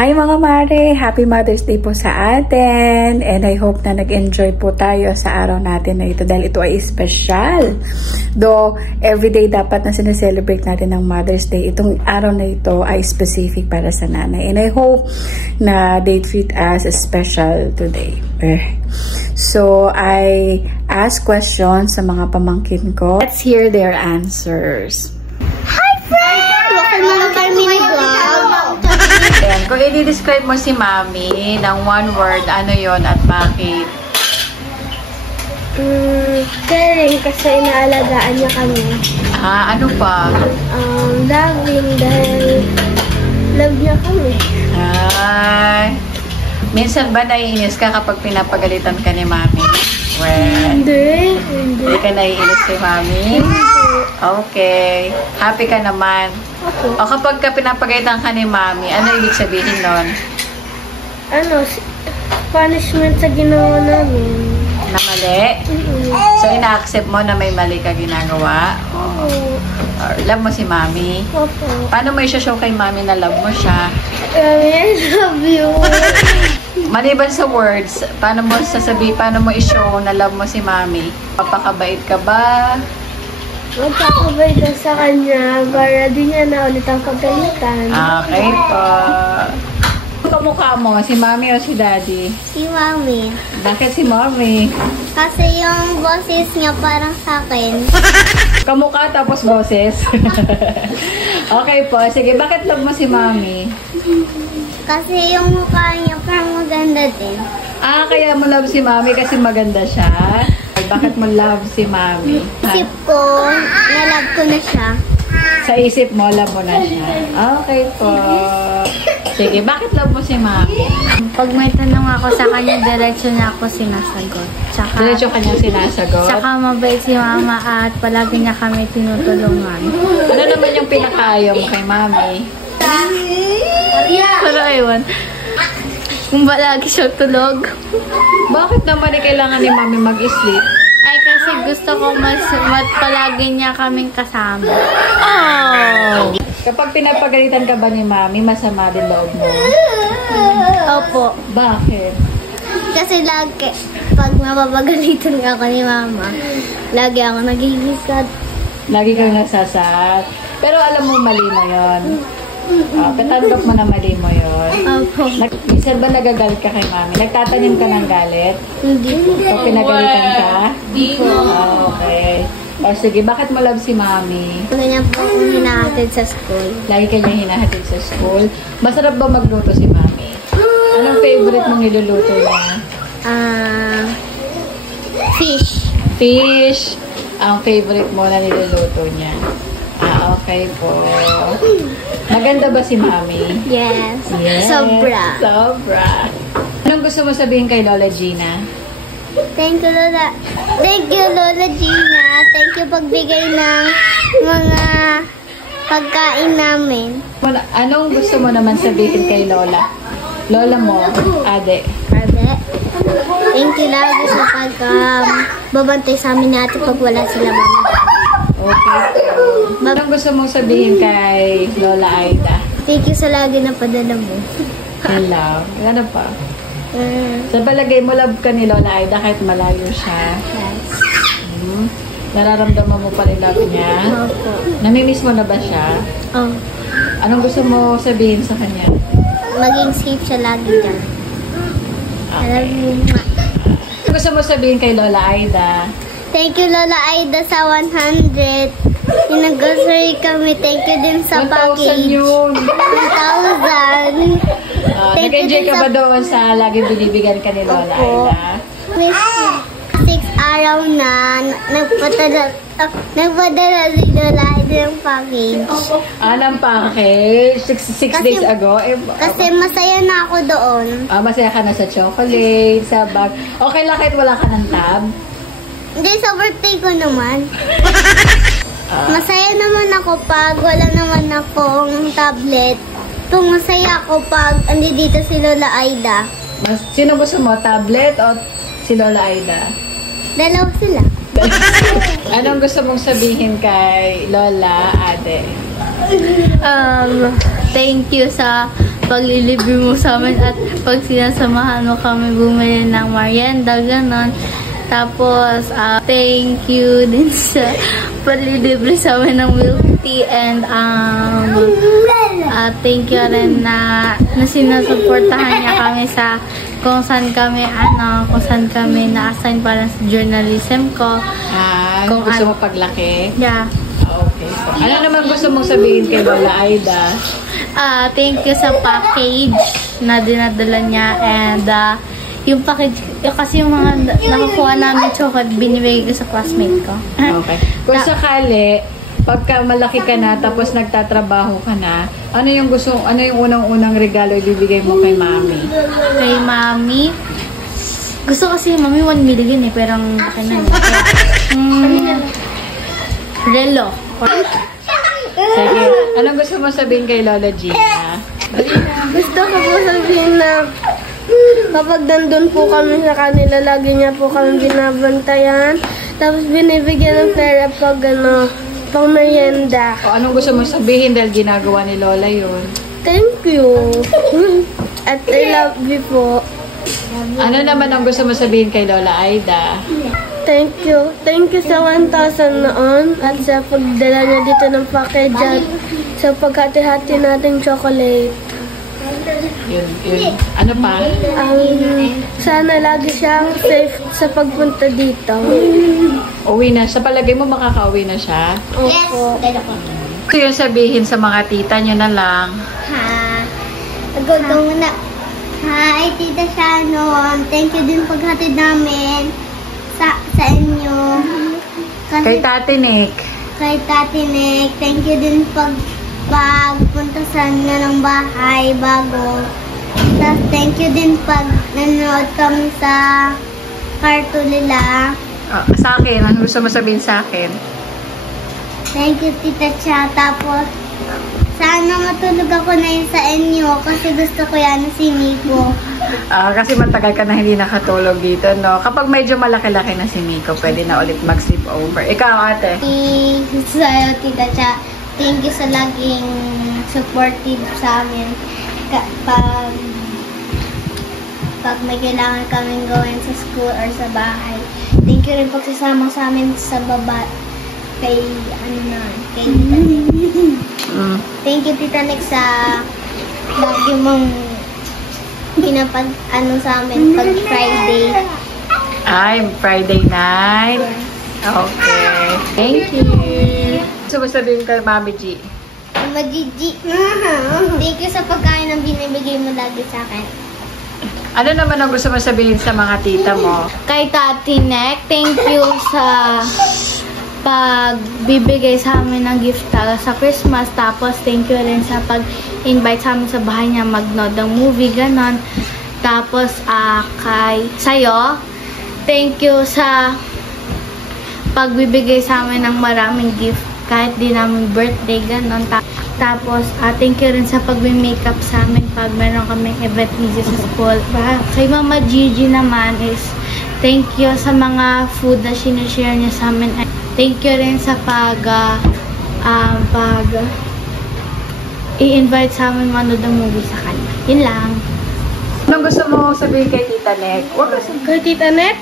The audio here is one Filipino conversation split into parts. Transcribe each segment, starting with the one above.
Hi mga mare! Happy Mother's Day po sa atin! And I hope na nag-enjoy po tayo sa araw natin na ito dahil ito ay special. Though, everyday dapat na sineselebrate natin ng Mother's Day, itong araw na ito ay specific para sa nanay. And I hope na they treat us special today. So, I ask questions sa mga pamangkin ko. Let's hear their answers. Hi friends! Welcome to my mini vlog. Ayan, kung i-describe mo si Mami ng one word, ano yon at bakit? Caring kasi inaalagaan niya kami. Ah, ano pa? Loving dahil love niya kami. Ay, minsan ba naiinis ka kapag pinapagalitan ka ni Mami? Well, hindi ka naiinis kay Mami? Okay. Happy ka naman. Okay. O kapag ka pinapagalitan ka ni Mami, ano ibig sabihin nun? Punishment sa ginawa namin. Na mali? So, ina-accept mo na may mali ka ginagawa? Or love mo si Mami? Opo. Paano mo i-show kay Mami na love mo siya? I love you. Maliban sa words, paano mo i-show na love mo si Mami? Papakabait ka ba? Magkakabay ka sa kanya para di niya na ulit ang pagalitan. Okay po. Kamukha mo, si Mami o si Daddy? Si Mami. Bakit si Mami? Kasi yung boses niya parang sa akin. Kamukha tapos boses? Okay po. Sige, bakit love mo si Mami? Kasi yung mukha niya parang maganda din. Ah, kaya mo love si Mami kasi maganda siya? Bakit mo love si Mami? Isip ko, na-love ko na siya. Sa isip mo, love mo na siya. Okay po. Sige, bakit love mo si Mami? Pag may tanong ako sa kanya, diretso niya ako sinasagot. Tsaka, Diretso kanyang sinasagot? Tsaka mabait si Mama at palagi niya kami tinutulungan. Ano naman yung pinakaayaw mo kay Mami? Pero ayun, kung palagi siya tulog. Bakit naman kailangan ni Mami mag-sleep? Ay kasi gusto ko palagi niya kaming kasama. Oh! Kapag pinapagalitan ka ba ni Mami, masama din loob mo? Opo. Bakit? Kasi lagi, pag mapapagalitan ako ni Mama, lagi ako naghihisat. Lagi kang nasasat. Pero alam mo, mali mo yun. Patanggap mo na mali mo yun. Opo. Minsan ba nagagalit ka kay Mami? Nagtatanim ka ng galit? Hindi. O pinagalitan ka? Okay. O sige, bakit mo love si Mami? Ganyan po akong hinahatid sa school. Lagi ka niya hinahatid sa school. Masarap ba magluto si Mami? Anong favorite mong niluluto niya? Fish. Fish. Ang favorite mo na niluluto niya. Okay po. Maganda ba si Mami? Yes. Yes. Sobra. Sobra. Anong gusto mo sabihin kay Lola Gina? Thank you, Lola. Thank you, Lola Gina. Thank you pagbigay ng mga pagkain namin. Anong gusto mo naman sabihin kay Lola? Lola mo, Ade. Thank you lagi sa pagbabantay sa amin natin pag wala sila mama. Okay. Anong gusto mong sabihin kay Lola Aida? Thank you sa lagi na padala mo. I love. Ano pa? Sa palagay mo, love ka ni Lola Aida kahit malayo siya. Yes. Nararamdaman mo pa rin love niya? Opo. Namimiss mo na ba siya? Oh. Anong gusto mo sabihin sa kanya? Maging safe siya lagi dyan. I love you, ma. Anong gusto mo sabihin kay Lola Aida? Thank you, Lola Aida, sa 100. Yung nag-grocery kami. Thank you din sa 1,000 package. yun. 1,000. Nag-enjoy ka ba doon sa lagi binibigyan ka ni Lola Opo. Aida? 6 araw na nagpadala si Lola Aida ng package. Ng package? 6 days ago? Kasi masaya na ako doon. Masaya ka na sa chocolate, sa bag. Okay lang kahit wala ka ng tab? Hindi, sa birthday ko naman. Masaya naman ako pag wala naman akong tablet. Kung masaya ako pag andito si Lola Aida. Sino gusto mo? Tablet o si Lola Aida? Dalawa sila. Anong gusto mong sabihin kay Lola Ade? Thank you sa paglilibre mo sa amin at pag sinasamahan mo kami bumili ng merienda, ganon. Tapos, thank you din sa paglilibre sa amin ng milk tea and thank you rin na sinusuportahan niya kami sa kung saan kami na-assign para sa journalism ko. Kung gusto mo paglaki? Yeah. Okay. So, ano naman gusto mong sabihin kay Lola Aida? Thank you sa package na dinadala niya and yung package, kasi yung mga nakukuha namin chocolate, binibigay ko sa classmate ko. Okay. Kung sakali, pagka malaki ka na, tapos nagtatrabaho ka na, ano yung unang-unang regalo ibibigay mo kay Mami? Kay Mami? Gusto kasi Mami 1 million eh, pero ang laki na niya. Relo. Sige. Anong gusto mo sabihin kay Lola Gina? Gusto ko po sabihin na kapag nandun po kami sa kanila, lagi niya po kami binabantayan. Tapos binibigyan ng pera pag pang merienda. O anong gusto mo sabihin dahil ginagawa ni Lola yun? Thank you. At I love you po. Ano naman ang gusto mo sabihin kay Lola Aida? Thank you. Thank you sa 1,000 noon at sa pagdala niya dito ng package at sa paghati-hati nating chocolate. Yun. Ano pa? Sana lagi siyang safe sa pagpunta dito. Uwi na. Sa palagay mo makaka-uwi na siya? Opo. Ito yung sabihin sa mga tita niyo na lang. Go muna. Hi, Tita Shannon. Thank you din paghatid namin sa inyo. Kay Tati Nick. Kay Tati Nick. Thank you din pagpunta sa inyo ng bahay bago. Tapos thank you din pag nanonood kami sa cartoon nila. Sa akin, ano gusto mo sabihin sa akin? Thank you, Tita Cha. Tapos, sana matulog ako na yun sa inyo kasi gusto ko yan si Miko. Kasi matagal ka na hindi nakatulog dito, no? Kapag medyo malaki-laki na si Miko, pwede na ulit mag-sleep over. Ikaw, ate? Sa'yo, Tita Cha. Thank you sa laging supportive sa amin. Pag may kailangan kaming gawin sa school or sa bahay. Thank you rin pagsasama sa amin sa baba. Kay Tita Nick. Thank you, Tita Nick, sa lagi mong sa amin pag Friday. Friday night? Okay. Thank you. Gusto mo sabihin kay Mami G? Mama Gigi. Thank you sa pagkain na binibigay mo lagi sa akin. Ano naman ang gusto mo sabihin sa mga tita mo? Kay Tati Nek, thank you sa pagbibigay sa amin ng gift sa Christmas. Tapos, thank you rin sa pag-invite sa amin sa bahay niya mag-nood ng movie, ganon. Tapos, sa'yo, thank you sa pagbibigay sa amin ng maraming gift kahit di namin birthday, ganon. Tapos, thank you rin sa pag-makeup sa amin pag meron kaming event dito sa school. Kay Mama Gigi naman is, thank you sa mga food na sinishare niya sa amin. Thank you rin sa i-invite sa amin manood ng movie sa kanya. Yun lang. Anong gusto mo sabihin kay Tita Nek? Kay Tita Nek?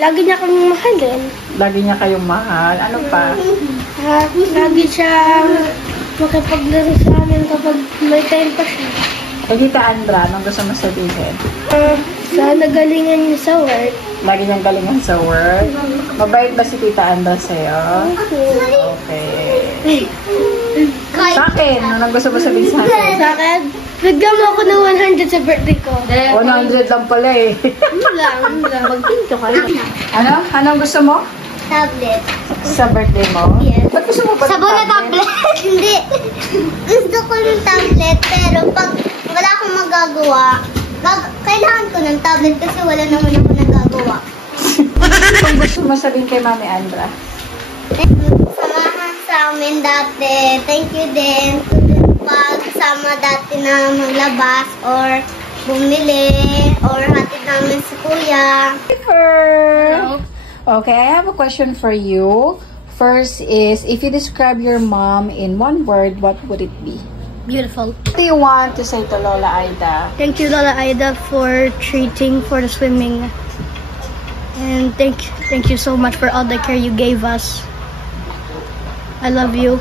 Lagi niya kami mahalin. Lagi niya kayong mahal. Ano pa? Lagi siyang makipaglaro sa amin kapag may time pa siya. Kay Tita Andra, anong gusto mo sabihin? Sana galingan niya sa work. Lagi niyang galingan sa work. Mabait ba si Tita Andra sa'yo? Okay. Sa akin, anong gusto mo sabihin sa akin? Sa akin, bigyan mo ako ng 100 sa birthday ko. 100 lang pala eh. Mag-tinto kayo. Ano? Anong gusto mo? Tablet. Sa birthday mo? Yes. Ba't gusto mo ba ng Sabon na tablet? Hindi. Gusto ko ng tablet, pero pag wala akong magagawa, kailangan ko ng tablet kasi wala naman ako nagagawa. Kung gusto mo sabihin kay Mami Andra? Samahan sa amin dati. Thank you din. Pagsama dati na maglabas or bumili or hatid namin sa kuya. Hello. Okay, I have a question for you. First is, if you describe your mom in one word, what would it be? beautiful. What do you want to say to Lola Aida? Thank you, Lola Aida, for treating for the swimming. And thank you so much for all the care you gave us. I love you.